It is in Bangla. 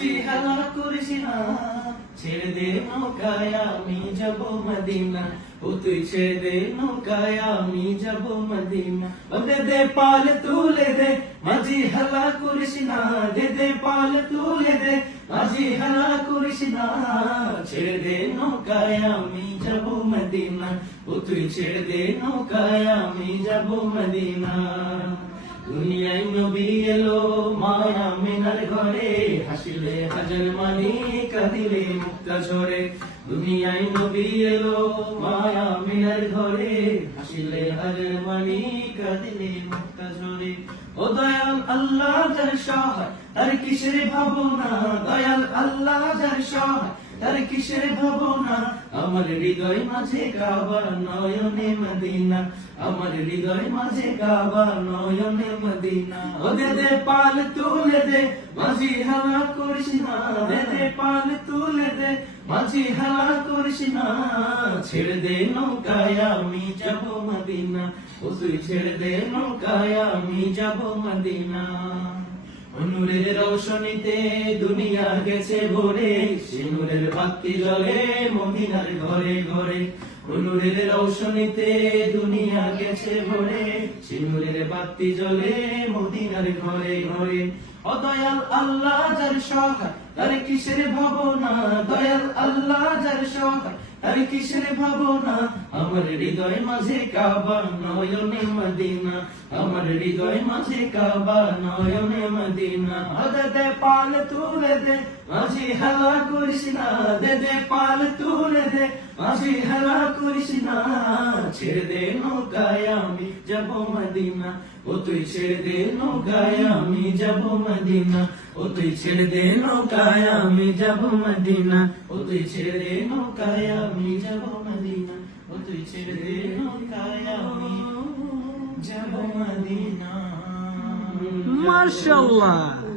মাঝি হেলা করিস না, ছেড়ে দে নৌকায় আমি যাব মদিনা, ও তুই ছেড়ে দে নৌকায় আমি যাব মদিনা। ও দে দে পাল তুলে দে, মাঝি হেলা করিস না, দে দে পাল তুলে দে, মাঝি হেলা করিস না, ছেড়ে দে নৌকায় আমি যাব মদিনা, ও তুই ছেড়ে দে নৌকায় আমি যাব মদিনা। দুনিয়ায় নবী এলো মায়া মিনার ঘরে, হাসিলে হাজার মানি কাঁদিলে মুক্তা ঝরে। দুনিয়ায় নবী এলো মায়া মিনার ঘরে, হাসিলে হাজার মানি কাঁদিলে মুক্তা ঝরে। ও দয়াল আল্লাহ যার সহায় তার কিসের ভাবনা, দয়াল আল্লাহ যার সহায় তার কিসের ভাবনা। আমার হৃদয় মাঝে কাবা নয়নে মদিনা, আমার হৃদয় মাঝে কাবা নয়নে মদিনা। ও দে দে পাল তুলে দে, মাঝি হেলা করিস না, দে দে পাল তুলে দে, মাঝি হেলা করিস না, ছেড়ে দে নৌকায় আমি যাব মদিনা, ও তুই ছেড়ে দে নৌকায় আমি যাব মদিনা। নূরের রৌশনীতে দুনিয়া গেছে ভরে, সে নূরের বাতি জ্বলে মদিনার ঘরে ঘরে। নূরের রৌশনীতে দুনিয়া গেছে ভরে, সে নূরের বাতি জ্বলে মদিনার ঘরে ঘরে। ও দয়াল আল্লাহ যার সহায় তার কিসের ভাবনা, দয়াল আল্লাহ যার সহায় তার কিসের ভাবনা। আমার হৃদয় মাঝে কাবা নয়নে মদিনা, আমার হৃদয় মাঝে কাবা নয়নে মদিনা। দে দে পাল তুলে দে, মাঝি হেলা করিস না, দে দে পাল তুলে দে, মাঝি হেলা করিস না, ছেড়ে দে নৌকায় আমি যাব মদিনা, ও তুই ছেড়ে দে নৌকায় আমি যাব মদিনা, ও তুই ছেড়ে দে নৌকায় আমি যাব মদিনা, ও তুই ছেড়ে দে নৌকায় আমি যাব মদিনা, ও তুই ছেড়ে দে নৌকায় আমি যাব মদিনা। মাশাআল্লাহ।